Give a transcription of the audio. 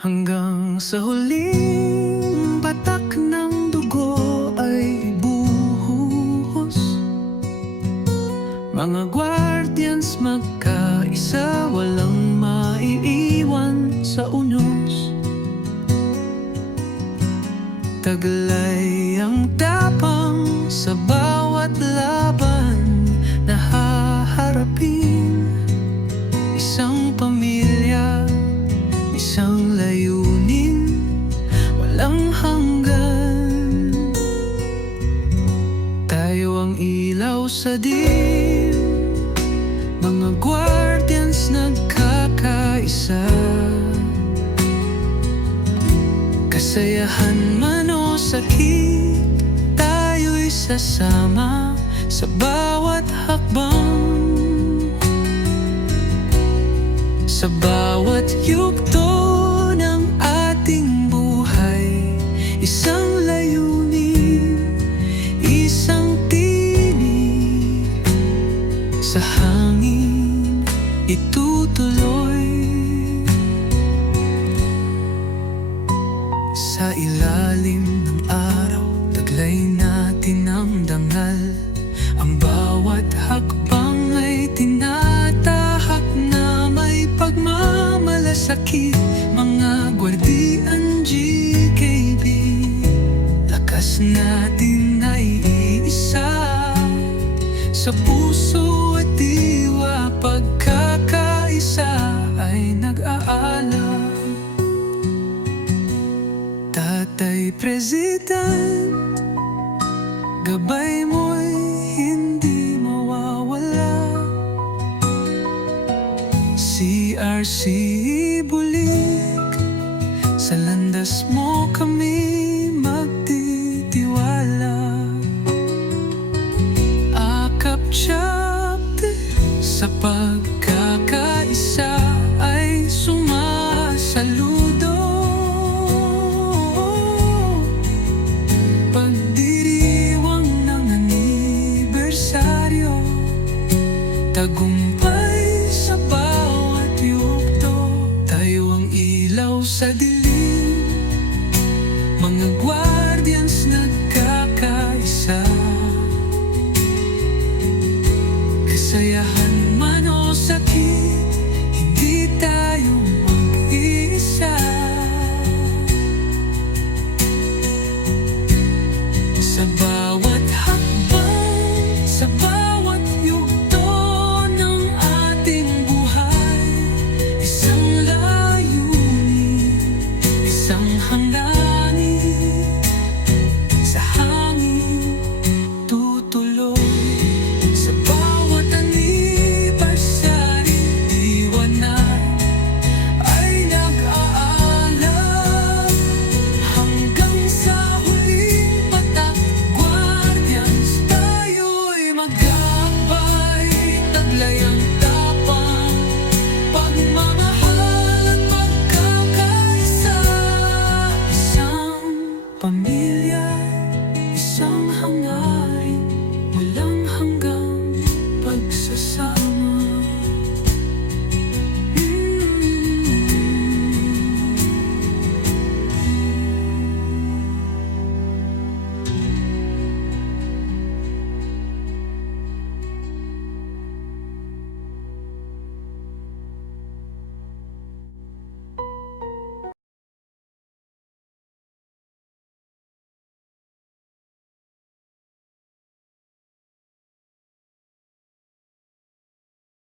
Hanggang sa huling batak ng dugo ay buhos, mga guardians magkaisa, walang maiiwan sa unos. Taglay ang tapang sa bawat laban na haharapin. Isang pamilya, isang layunin, walang hanggan. Tayo ang ilaw sa dilim, mga guardians nagkakaisa. Kasayahan man o sakit, tayo'y sasama sa bawat hakbang. Sa bawat yugto ng ating buhay, isang layunin, isang tinig. Sa hangin itutuloy, sa ilalim ng araw, taglay natin ang dangal. Ang bawat hakbang ay tinatahak na may pagmamalasakit. Mga guardian GKB, lakas natin ay iisa. Sa puso at diwa, pagkakaisa ay nag-aalam. Tatay President, gabay mo'y hindi mawawala. CRC bulik, sa landas mo kami magtitiwala. Akap chapter, sa pagkakaisa ay sumasaludo. Pagdiriwang ng anibersaryo, tagumpay sa bawat yugto. Tayo ang ilaw sa dilim, mga guardians nagkakaisa. Kasayahan